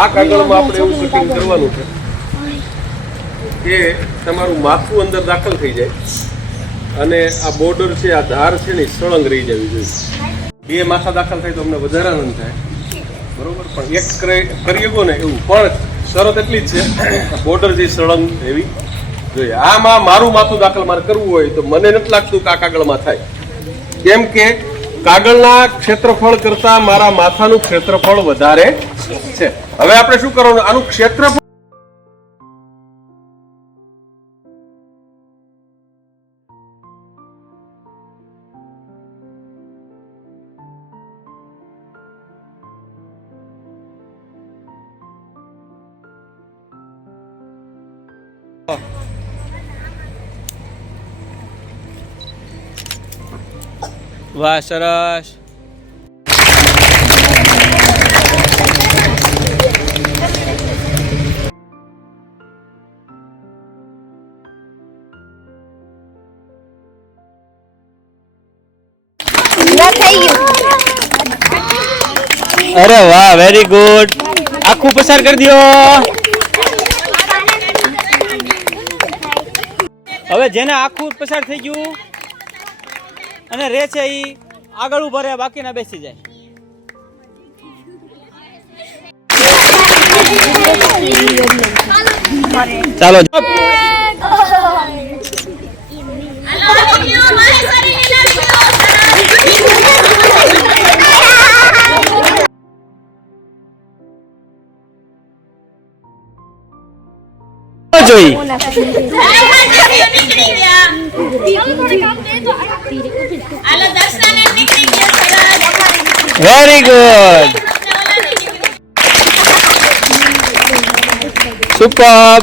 આ કાગળમાં આપણે એવું કટિંગ કરવાનું છે કે તમારું માથું અંદર દાખલ થઈ જાય અને આ બોર્ડર છે, આ ધાર છે ને સળંગ રહી જવી જોઈએ. બે માથા દાખલ થાય તો અમને વધારે આનંદ થાય, બરોબર. પણ એક કરી શકો ને એવું, પણ શરત એટલી જ છે બોર્ડર જે સળંગ એવી જોઈએ. આમાં મારું માથું દાખલ મારે કરવું હોય તો મને નથી લાગતું કે આ કાગળમાં થાય, કેમ કે કાગળના ક્ષેત્રફળ કરતા મારા માથાનું ક્ષેત્રફળ વધારે છે. હવે આપણે શું કરવાનું, આનું ક્ષેત્રફળ વાહ સરસ. અરે વાહ, વેરી ગુડ. આખું પસાર કરી દો. હવે જેને આખું પસાર થઈ ગયું અને રે છે ઈ આગળ ઉભા રહે, બાકીના બેસી જાય. ચાલો જોઈ. Very good, super.